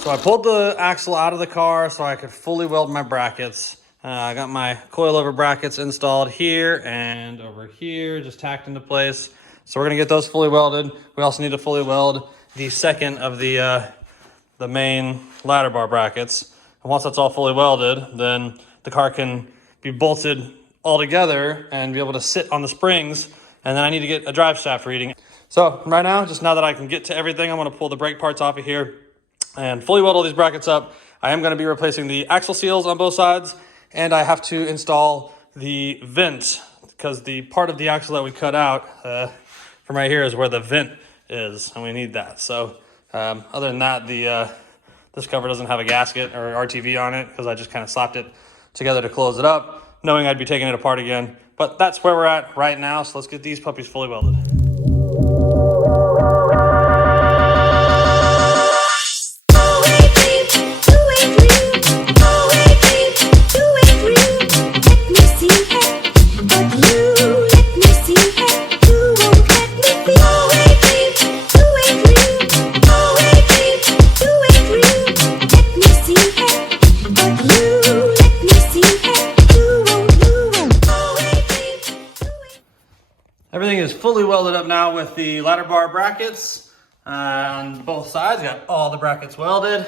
So I pulled the axle out of the car so I could fully weld my brackets. I got my coilover brackets installed here and over here, just tacked into place. So we're gonna get those fully welded. We also need to fully weld the second of the main ladder bar brackets. And once that's all fully welded, then the car can be bolted all together and be able to sit on the springs. And then I need to get a drive shaft reading. So right now, just now that I can get to everything, I'm gonna pull the brake parts off of here and fully weld all these brackets up. I am gonna be replacing the axle seals on both sides, and I have to install the vent because the part of the axle that we cut out from right here is where the vent is, and we need that. So other than that, this cover doesn't have a gasket or RTV on it because I just kind of slapped it together to close it up, knowing I'd be taking it apart again. But that's where we're at right now, so let's get these puppies fully welded. Everything is fully welded up now with the ladder bar brackets on both sides. Got all the brackets welded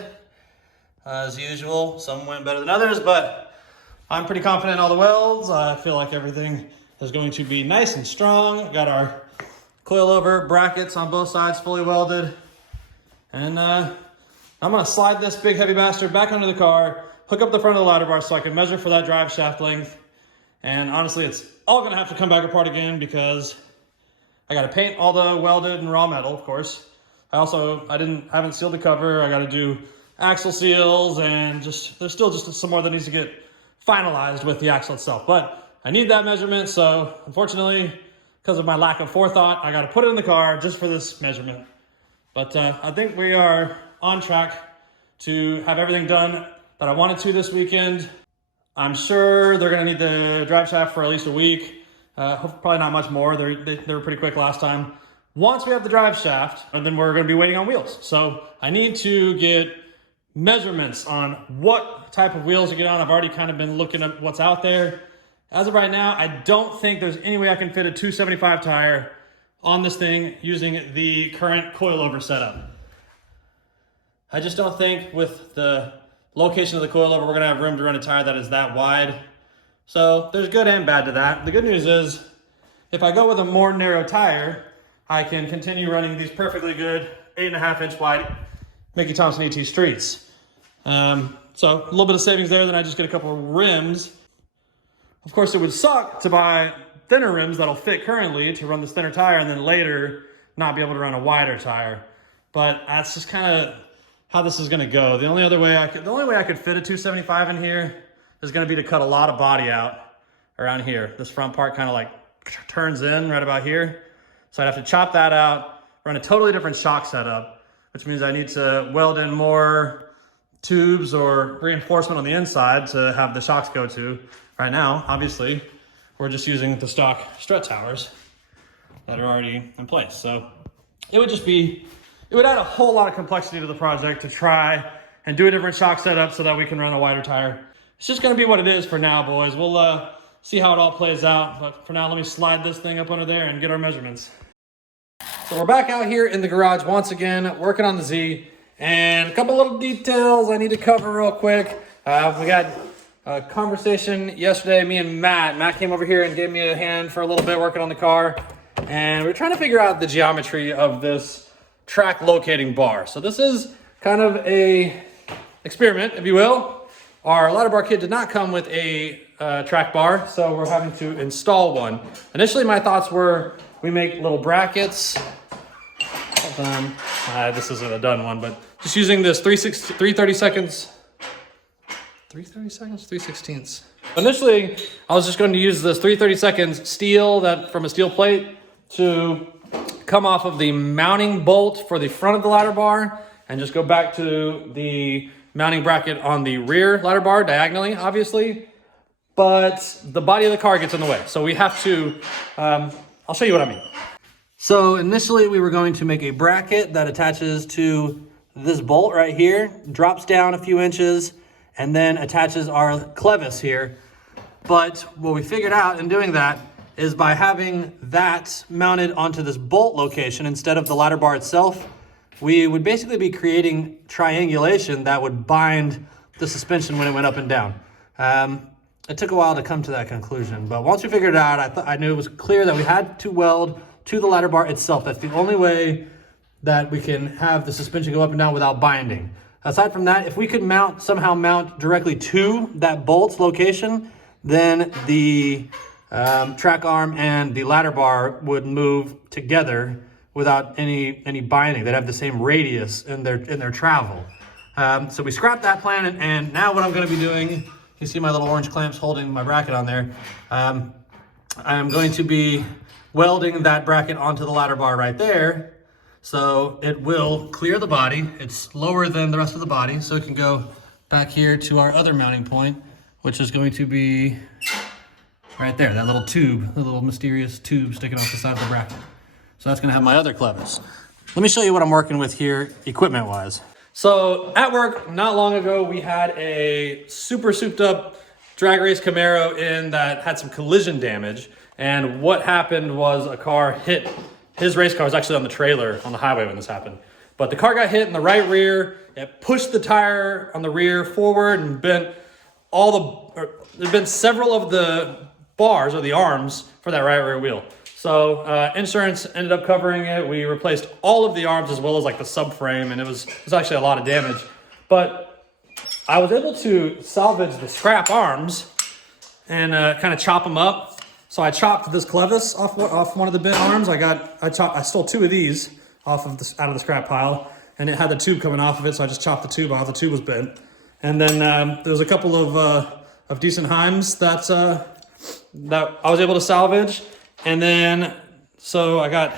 as usual. Some went better than others, but I'm pretty confident in all the welds. I feel like everything is going to be nice and strong. Got our coilover brackets on both sides fully welded. And I'm gonna slide this big heavy bastard back under the car, hook up the front of the ladder bar so I can measure for that drive shaft length. And honestly, it's all gonna have to come back apart again because I gotta paint all the welded and raw metal, of course. I haven't sealed the cover. I gotta do axle seals and there's still just some more that needs to get finalized with the axle itself. But I need that measurement, so unfortunately, because of my lack of forethought, I gotta put it in the car just for this measurement. But I think we are on track to have everything done that I wanted to this weekend. I'm sure they're gonna need the drive shaft for at least a week. Probably not much more. They were pretty quick last time. Once we have the drive shaft, and then we're gonna be waiting on wheels. So I need to get measurements on what type of wheels to get on. I've already kind of been looking at what's out there. As of right now, I don't think there's any way I can fit a 275 tire on this thing using the current coilover setup. I just don't think with the location of the coilover, we're gonna have room to run a tire that is that wide. So there's good and bad to that. The good news is, if I go with a more narrow tire, I can continue running these perfectly good 8.5 inch wide Mickey Thompson ET streets. So a little bit of savings there, then I just get a couple of rims. Of course, it would suck to buy thinner rims that'll fit currently to run this thinner tire and then later not be able to run a wider tire. But that's just kind of how this is gonna go. The only way I could fit a 275 in here is gonna be to cut a lot of body out around here. This front part kind of like turns in right about here. So I'd have to chop that out, run a totally different shock setup, which means I need to weld in more tubes or reinforcement on the inside to have the shocks go to. Right now, obviously, we're just using the stock strut towers that are already in place. So it would add a whole lot of complexity to the project to try and do a different shock setup so that we can run a wider tire. It's just gonna be what it is for now, boys. We'll see how it all plays out. But for now, let me slide this thing up under there and get our measurements. So we're back out here in the garage once again, working on the Z. And a couple little details I need to cover real quick. We got a conversation yesterday, me and Matt. Matt came over here and gave me a hand for a little bit working on the car. And we're trying to figure out the geometry of this track locating bar. So this is kind of a experiment, if you will. Our ladder bar kit did not come with a track bar, so we're having to install one. Initially, my thoughts were we make little brackets. This isn't a done one, but just using this 3/16ths. Initially, I was just going to use this 3/32 steel from a steel plate to come off of the mounting bolt for the front of the ladder bar and just go back to the mounting bracket on the rear ladder bar diagonally, obviously. But the body of the car gets in the way. So we have to, I'll show you what I mean. So initially we were going to make a bracket that attaches to this bolt right here drops down a few inches and then attaches our clevis here. But what we figured out in doing that is by having that mounted onto this bolt location instead of the ladder bar itself, we would basically be creating triangulation that would bind the suspension when it went up and down. It took a while to come to that conclusion, but once we figured it out, I knew it was clear that we had to weld to the ladder bar itself. That's the only way that we can have the suspension go up and down without binding. Aside from that, if we could somehow mount directly to that bolt's location, then the track arm and the ladder bar would move together without any binding. They'd have the same radius in their travel. So we scrapped that plan, and now what I'm going to be doing, you see my little orange clamps holding my bracket on there. I'm going to be welding that bracket onto the ladder bar right there, so it will clear the body. It's lower than the rest of the body, so it can go back here to our other mounting point, which is going to be right there, that little tube, the little mysterious tube sticking off the side of the bracket. So that's gonna have my other clevis. Let me show you what I'm working with here, equipment-wise. So at work, not long ago, we had a super souped up drag race Camaro in that had some collision damage. And what happened was a car hit, his race car was actually on the trailer on the highway when this happened. But the car got hit in the right rear, it pushed the tire on the rear forward and bent there'd been several of the bars or the arms for that right rear wheel. So insurance ended up covering it. We replaced all of the arms as well as like the subframe, and it was actually a lot of damage. But I was able to salvage the scrap arms and kind of chop them up. So I chopped this clevis off one of the bent arms. I stole two of these out of the scrap pile, and it had the tube coming off of it. So I just chopped the tube off. The tube was bent, and then there was a couple of decent heims that I was able to salvage. And then, so I got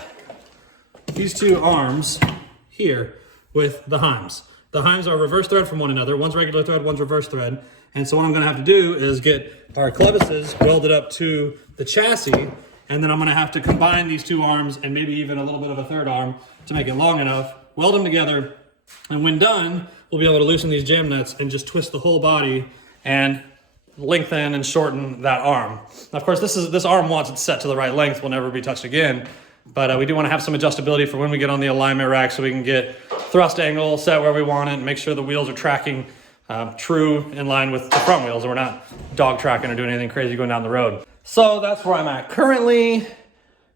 these two arms here with the heims. The heims are reverse thread from one another. One's regular thread, one's reverse thread. And so what I'm gonna have to do is get our clevises welded up to the chassis, and then I'm gonna have to combine these two arms and maybe even a little bit of a third arm to make it long enough, weld them together, and when done, we'll be able to loosen these jam nuts and just twist the whole body and lengthen and shorten that arm. Now, of course, this arm, once it's set to the right length, will never be touched again. But we do want to have some adjustability for when we get on the alignment rack, so we can get thrust angle set where we want it and make sure the wheels are tracking true in line with the front wheels, and we're not dog tracking or doing anything crazy going down the road. So that's where I'm at currently.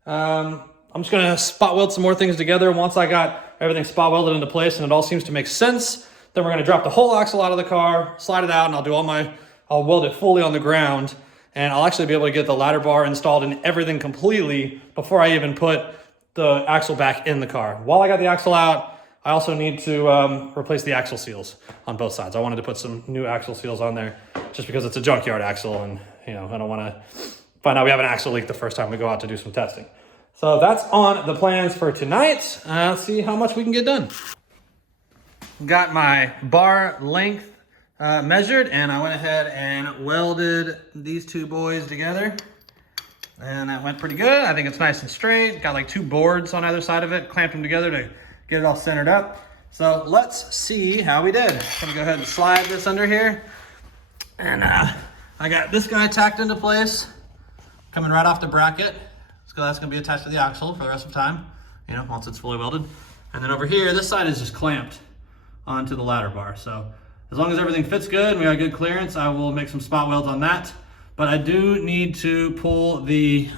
I'm just going to spot weld some more things together. Once I got everything spot welded into place and it all seems to make sense, then we're going to drop the whole axle out of the car, slide it out, and I'll weld it fully on the ground, and I'll actually be able to get the ladder bar installed and everything completely before I even put the axle back in the car. While I got the axle out, I also need to replace the axle seals on both sides. I wanted to put some new axle seals on there just because it's a junkyard axle, and I don't want to find out we have an axle leak the first time we go out to do some testing. So that's on the plans for tonight. Let's see how much we can get done. Got my bar length measured, and I went ahead and welded these two boys together, and that went pretty good. I think it's nice and straight. Got like two boards on either side of it, clamped them together to get it all centered up. So let's see how we did. I'm gonna go ahead and slide this under here, and I got this guy tacked into place, coming right off the bracket. So that's gonna be attached to the axle for the rest of the time, once it's fully welded. And then over here, this side is just clamped onto the ladder bar. So as long as everything fits good and we got good clearance, I will make some spot welds on that. But I do need to pull the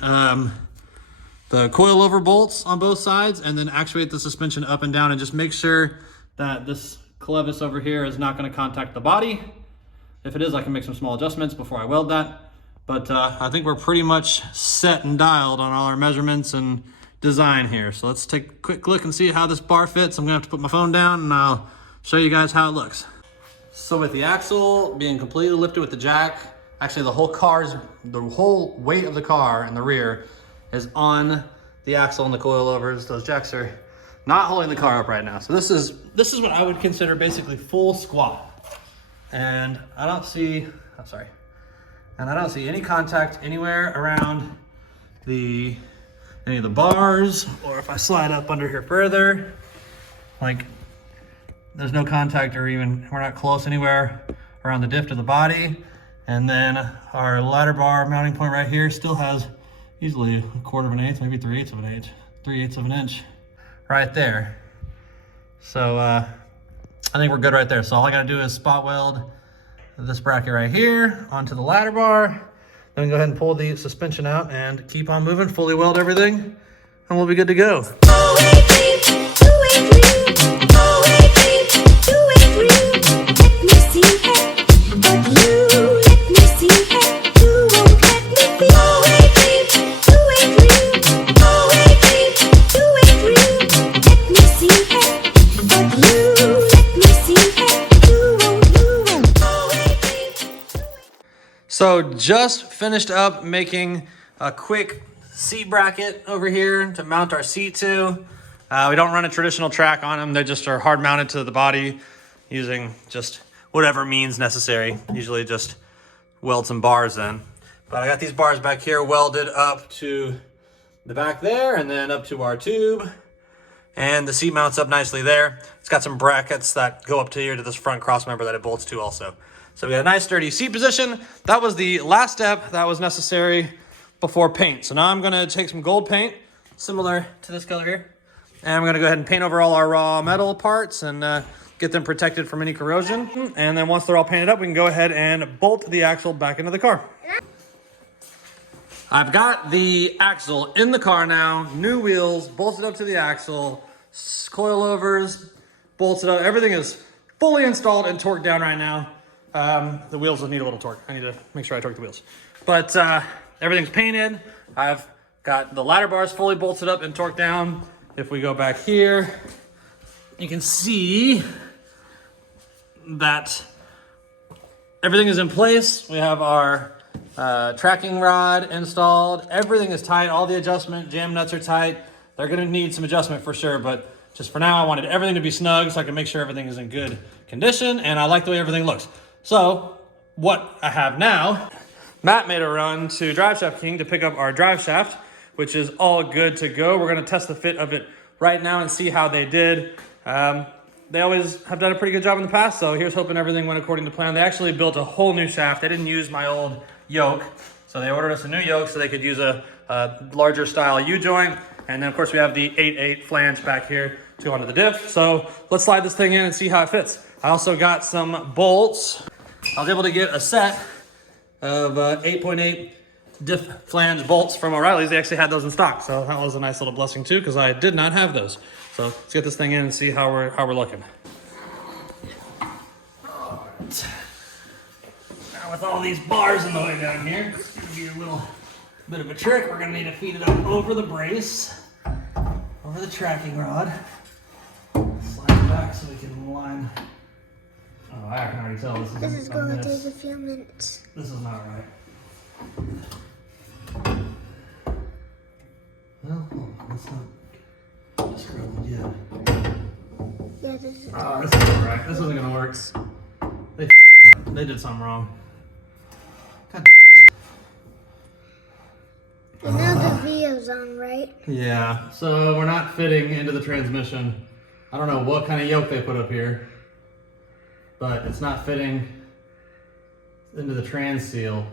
coilover bolts on both sides and then actuate the suspension up and down and just make sure that this clevis over here is not going to contact the body. If it is, I can make some small adjustments before I weld that. But I think we're pretty much set and dialed on all our measurements and design here. So let's take a quick look and see how this bar fits. I'm gonna have to put my phone down and I'll show you guys how it looks. So with the axle being completely lifted with the jack, actually the whole weight of the car in the rear is on the axle and the coilovers. Those jacks are not holding the car up right now. So this is what I would consider basically full squat. And I don't see any contact anywhere around any of the bars, or if I slide up under here further, like There's no contact, or even we're not close anywhere around the diff to the body. And then our ladder bar mounting point right here still has easily 1/4 of an eighth, maybe 3/8 of an inch, 3/8 of an inch right there. So I think we're good right there. So all I gotta do is spot weld this bracket right here onto the ladder bar. Then go ahead and pull the suspension out and keep on moving, fully weld everything, and we'll be good to go. So just finished up making a quick seat bracket over here to mount our seat to. We don't run a traditional track on them. They just are hard mounted to the body using just whatever means necessary. Usually just weld some bars in. But I got these bars back here welded up to the back there and then up to our tube. And the seat mounts up nicely there. It's got some brackets that go up to here to this front cross member that it bolts to also. So we got a nice sturdy seat position. That was the last step that was necessary before paint. So now I'm gonna take some gold paint, similar to this color here. And I'm gonna go ahead and paint over all our raw metal parts and get them protected from any corrosion. And then once they're all painted up, we can go ahead and bolt the axle back into the car. I've got the axle in the car now, new wheels, bolted up to the axle, coilovers, bolted up. Everything is fully installed and torqued down right now. The wheels will need a little torque. I need to make sure I torque the wheels. But everything's painted. I've got the ladder bars fully bolted up and torqued down. If we go back here, you can see that everything is in place. We have our tracking rod installed. Everything is tight. All the adjustment jam nuts are tight. They're gonna need some adjustment for sure, but just for now, I wanted everything to be snug so I can make sure everything is in good condition, and I like the way everything looks. So what I have now, Matt made a run to Driveshaft King to pick up our drive shaft, which is all good to go. We're gonna test the fit of it right now and see how they did. They always have done a pretty good job in the past, so here's hoping everything went according to plan. They actually built a whole new shaft. They didn't use my old yoke, so they ordered us a new yoke so they could use a larger style U-joint. And then of course we have the 8/8 flange back here to go onto the diff. So let's slide this thing in and see how it fits. I also got some bolts. I was able to get a set of 8.8 diff flange bolts from O'Reilly's. They actually had those in stock, so that was a nice little blessing too, because I did not have those. So let's get this thing in and see how we're looking. All right. Now with all these bars in the way down here, it's gonna be a little bit of a trick. We're gonna need to feed it up over the brace, over the tracking rod. Slide it back so we can line. Oh, I can already tell this is going to take a few minutes. This is not right. Well, hold on, let's not scrub it yet. Yeah, this is. Oh, this isn't right. This isn't gonna work. They did something wrong. God. And now the video's on, right? Yeah, so we're not fitting into the transmission. I don't know what kind of yoke they put up here, but it's not fitting into the trans seal.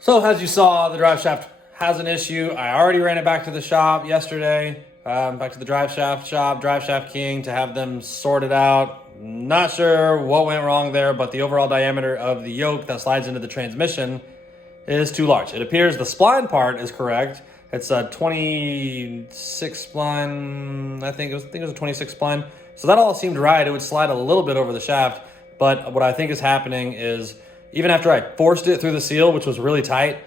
So as you saw, the drive shaft has an issue. I already ran it back to the shop yesterday, back to the Driveshaft shop, Driveshaft King, to have them sort it out. Not sure what went wrong there, but the overall diameter of the yoke that slides into the transmission is too large. It appears the spline part is correct. It's a 26 spline, I think it was a 26 spline. So that all seemed right. It would slide a little bit over the shaft, but what I think is happening is even after I forced it through the seal, which was really tight,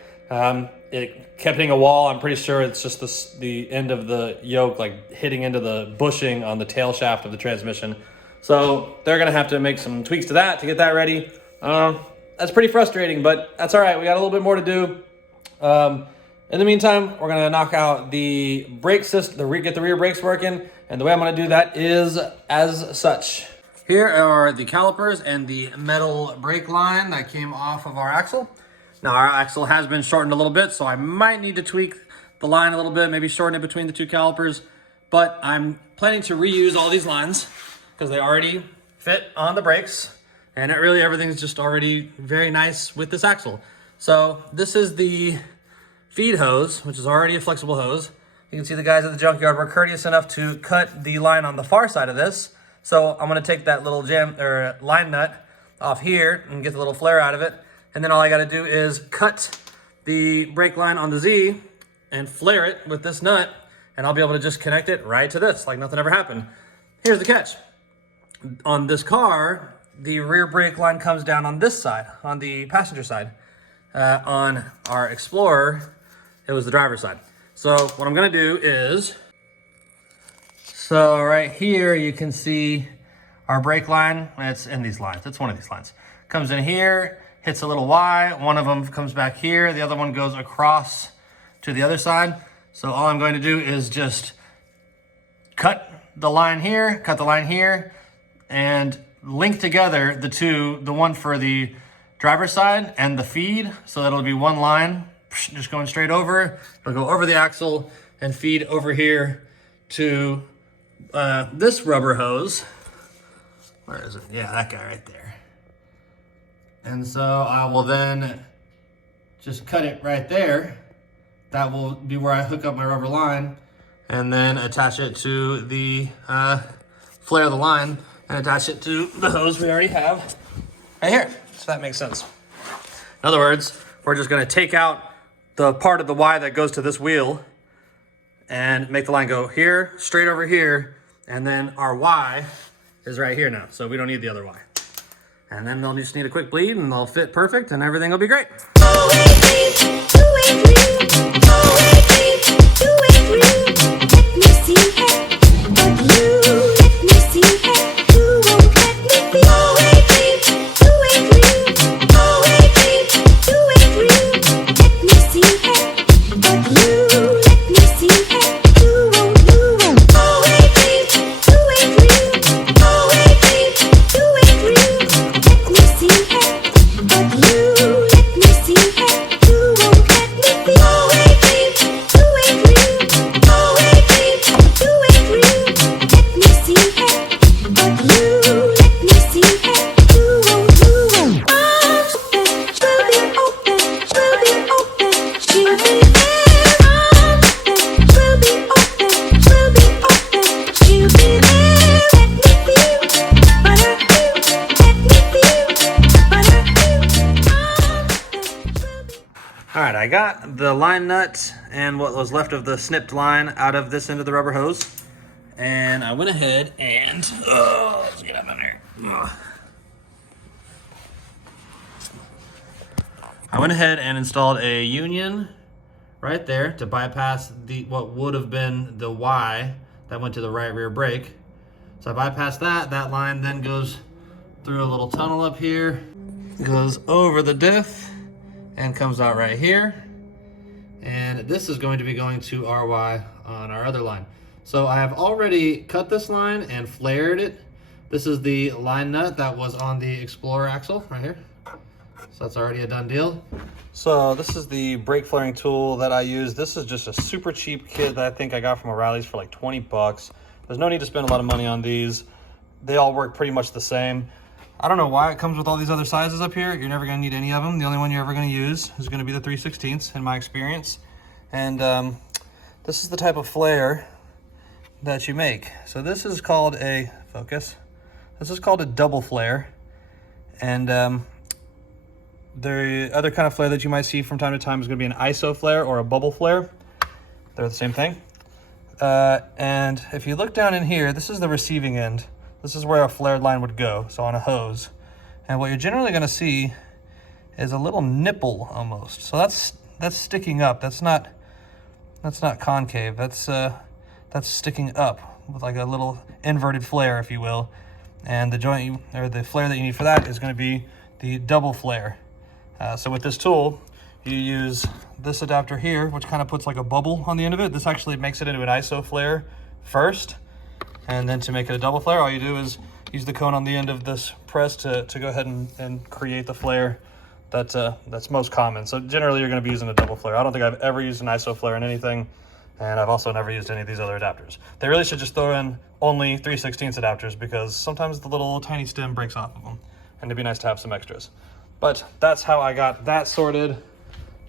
it kept hitting a wall. I'm pretty sure it's just the end of the yoke like hitting into the bushing on the tail shaft of the transmission. So they're gonna have to make some tweaks to that to get that ready. That's pretty frustrating, but that's all right. We got a little bit more to do. In the meantime, we're gonna knock out the brake system, get the rear brakes working, and the way I'm gonna do that is as such. Here are the calipers and the metal brake line that came off of our axle. Now our axle has been shortened a little bit, so I might need to tweak the line a little bit, maybe shorten it between the two calipers. but I'm planning to reuse all these lines because they already fit on the brakes, and everything's just already very nice with this axle. So this is the feed hose, which is already a flexible hose. You can see the guys at the junkyard were courteous enough to cut the line on the far side of this. So I'm gonna take that little line nut off here and get the little flare out of it. And then all I gotta do is cut the brake line on the Z and flare it with this nut, and I'll be able to just connect it right to this like nothing ever happened. Here's the catch. On this car, the rear brake line comes down on this side, on the passenger side. On our Explorer, it was the driver's side. So what I'm gonna do is, so right here you can see our brake line. It's in these lines, it's one of these lines. Comes in here, hits a little Y, one of them comes back here, the other one goes across to the other side. So all I'm going to do is just cut the line here, and link together the two, the one for the driver's side and the feed, so that it'll be one line, just going straight over. It'll go over the axle and feed over here to this rubber hose. Where is it? Yeah, that guy right there. And so I will then just cut it right there. That will be where I hook up my rubber line, and then attach it to the flare of the line, and attach it to the hose we already have right here. So that makes sense. In other words, we're just gonna take out the part of the Y that goes to this wheel and make the line go here, straight over here, and then our Y is right here now. So we don't need the other Y. And then they'll just need a quick bleed and they'll fit perfect and everything will be great. All right, I got the line nut and what was left of the snipped line out of this end of the rubber hose. And I went ahead and, let's get up in there. I went ahead and installed a union right there to bypass what would have been the Y that went to the right rear brake. So I bypassed that line then goes through a little tunnel up here, goes over the diff, and comes out right here. And this is going to be going to RY on our other line. So I have already cut this line and flared it. This is the line nut that was on the Explorer axle right here. So that's already a done deal. So this is the brake flaring tool that I use. This is just a super cheap kit that I think I got from O'Reilly's for like 20 bucks. There's no need to spend a lot of money on these. They all work pretty much the same. I don't know why it comes with all these other sizes up here. You're never gonna need any of them. The only one you're ever gonna use is gonna be the 3/16 in my experience. And this is the type of flare that you make. So this is called a, this is called a double flare. And the other kind of flare that you might see from time to time is gonna be an ISO flare or a bubble flare. They're the same thing. And if you look down in here, this is the receiving end. This is where a flared line would go, so on a hose. And what you're generally gonna see is a little nipple almost. So that's sticking up. That's not concave. That's sticking up with like a little inverted flare, if you will. And the joint or the flare that you need for that is gonna be the double flare. So with this tool, you use this adapter here, which kind of puts like a bubble on the end of it. This actually makes it into an ISO flare first. And then to make it a double flare, all you do is use the cone on the end of this press to go ahead and create the flare that's most common. So generally you're gonna be using a double flare. I don't think I've ever used an ISO flare in anything. And I've also never used any of these other adapters. They really should just throw in only 3/16 adapters because sometimes the little tiny stem breaks off of them. And it'd be nice to have some extras. But that's how I got that sorted.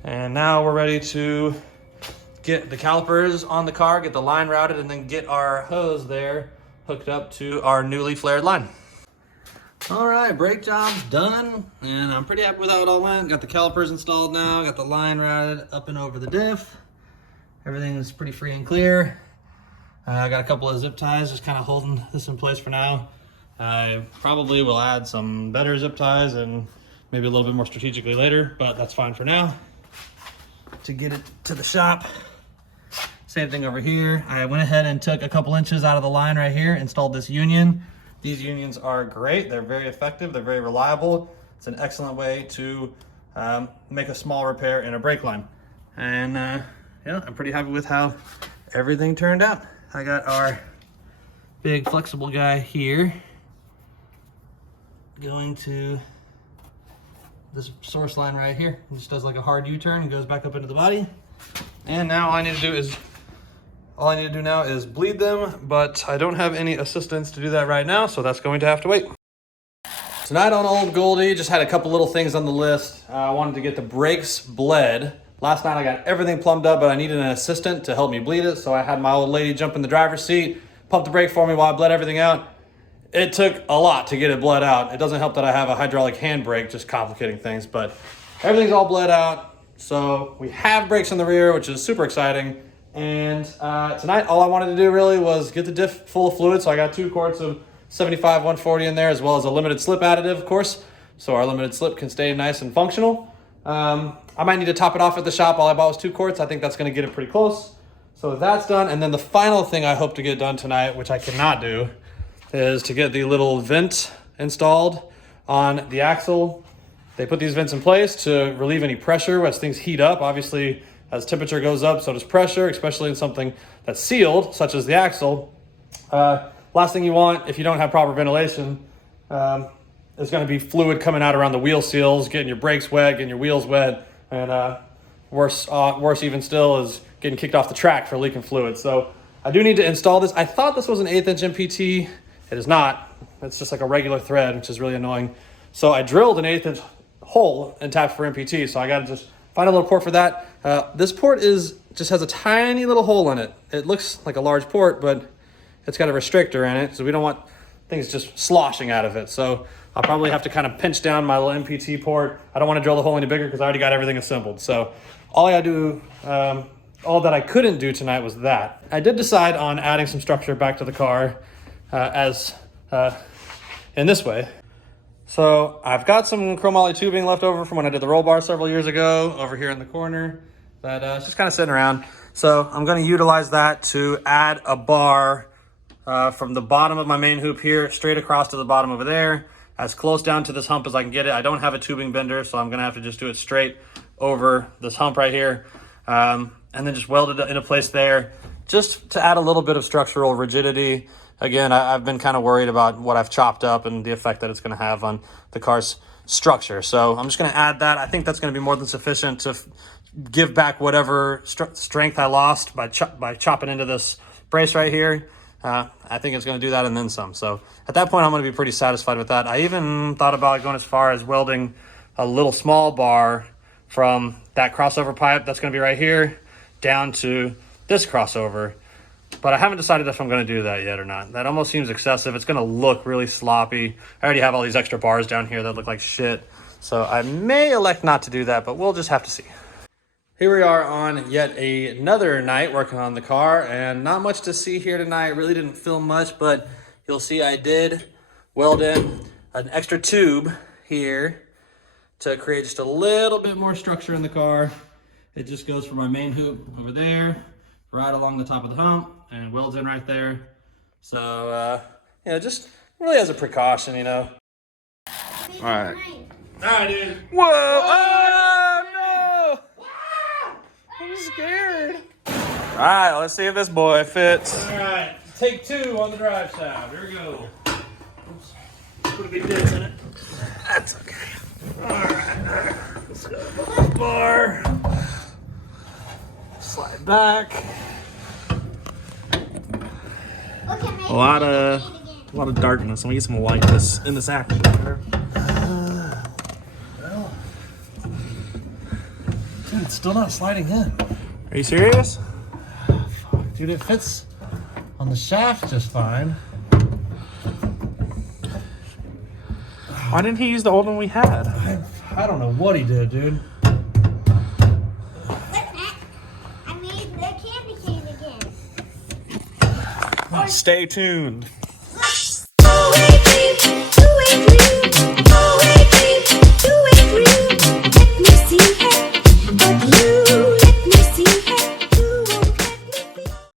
And now we're ready to get the calipers on the car, get the line routed, and then get our hose there hooked up to our newly flared line. All right, brake job's done, and I'm pretty happy with how it all went. Got the calipers installed now, got the line routed up and over the diff. Everything is pretty free and clear. I got a couple of zip ties just kind of holding this in place for now. I probably will add some better zip ties and maybe a little bit more strategically later, but that's fine for now. To get it to the shop, same thing over here. I went ahead and took a couple inches out of the line right here, installed this union. These unions are great. They're very effective. They're very reliable. It's an excellent way to make a small repair in a brake line. And yeah, I'm pretty happy with how everything turned out. I got our big flexible guy here going to this source line right here. It just does like a hard U-turn and goes back up into the body. And now all I need to do now is bleed them, but I don't have any assistance to do that right now, so that's going to have to wait. Tonight on Old Goldie, just had a couple little things on the list. I wanted to get the brakes bled. Last night I got everything plumbed up, but I needed an assistant to help me bleed it, so I had my old lady jump in the driver's seat, pump the brake for me while I bled everything out. It took a lot to get it bled out. It doesn't help that I have a hydraulic handbrake, just complicating things, but everything's all bled out. So we have brakes in the rear, which is super exciting. And tonight, all I wanted to do really was get the diff full of fluid. So I got 2 quarts of 75 140 in there, as well as a limited slip additive, of course. So our limited slip can stay nice and functional. I might need to top it off at the shop. All I bought was 2 quarts. I think that's gonna get it pretty close. So that's done. And then the final thing I hope to get done tonight, which I cannot do, is to get the little vent installed on the axle. They put these vents in place to relieve any pressure as things heat up. Obviously, as temperature goes up, so does pressure, especially in something that's sealed, such as the axle. Last thing you want, if you don't have proper ventilation, is gonna be fluid coming out around the wheel seals, getting your brakes wet, getting your wheels wet, and worse even still is getting kicked off the track for leaking fluid. So I do need to install this. I thought this was an 1/8 inch MPT. It is not. It's just like a regular thread, which is really annoying. So I drilled an 1/8 inch hole and tapped for MPT. So I got to just find a little port for that. This port just has a tiny little hole in it. It looks like a large port, but it's got a restrictor in it. So we don't want things just sloshing out of it. So I'll probably have to kind of pinch down my little MPT port. I don't want to drill the hole any bigger because I already got everything assembled. So all I gotta do, all that I couldn't do tonight was that. I did decide on adding some structure back to the car in this way. So I've got some chromoly tubing left over from when I did the roll bar several years ago over here in the corner that it's just kind of sitting around. So I'm going to utilize that to add a bar from the bottom of my main hoop here straight across to the bottom over there, as close down to this hump as I can get it. I don't have a tubing bender, so I'm going to have to just do it straight over this hump right here, and then just weld it into place there just to add a little bit of structural rigidity. Again, I've been kind of worried about what I've chopped up and the effect that it's going to have on the car's structure. So I'm just going to add that. I think that's going to be more than sufficient to give back whatever strength I lost by chopping into this brace right here. I think it's going to do that and then some. So at that point, I'm going to be pretty satisfied with that. I even thought about going as far as welding a little small bar from that crossover pipe that's going to be right here down to this crossover. But I haven't decided if I'm going to do that yet or not. That almost seems excessive. It's going to look really sloppy. I already have all these extra bars down here that look like shit. So I may elect not to do that, but we'll just have to see. Here we are on yet another night working on the car, and not much to see here tonight. Really didn't film much, but you'll see I did weld in an extra tube here to create just a little bit more structure in the car. It just goes from my main hoop over there, right along the top of the hump, and welds in right there. So, you know, just really as a precaution, you know. All right. All right, dude. Whoa! Oh, no! I'm scared. All right, let's see if this boy fits. All right, take 2 on the drive shaft. Here we go. Oops. Put a big dent in it. That's okay. All right. Let's go. Bar. Slide back. Okay, maybe A lot of darkness. Let me get some light in this action here. Dude, it's still not sliding in. Are you serious? Fuck, dude, it fits on the shaft just fine. Why didn't he use the old one we had? I don't know what he did, dude. I made the candy cane again. Stay tuned.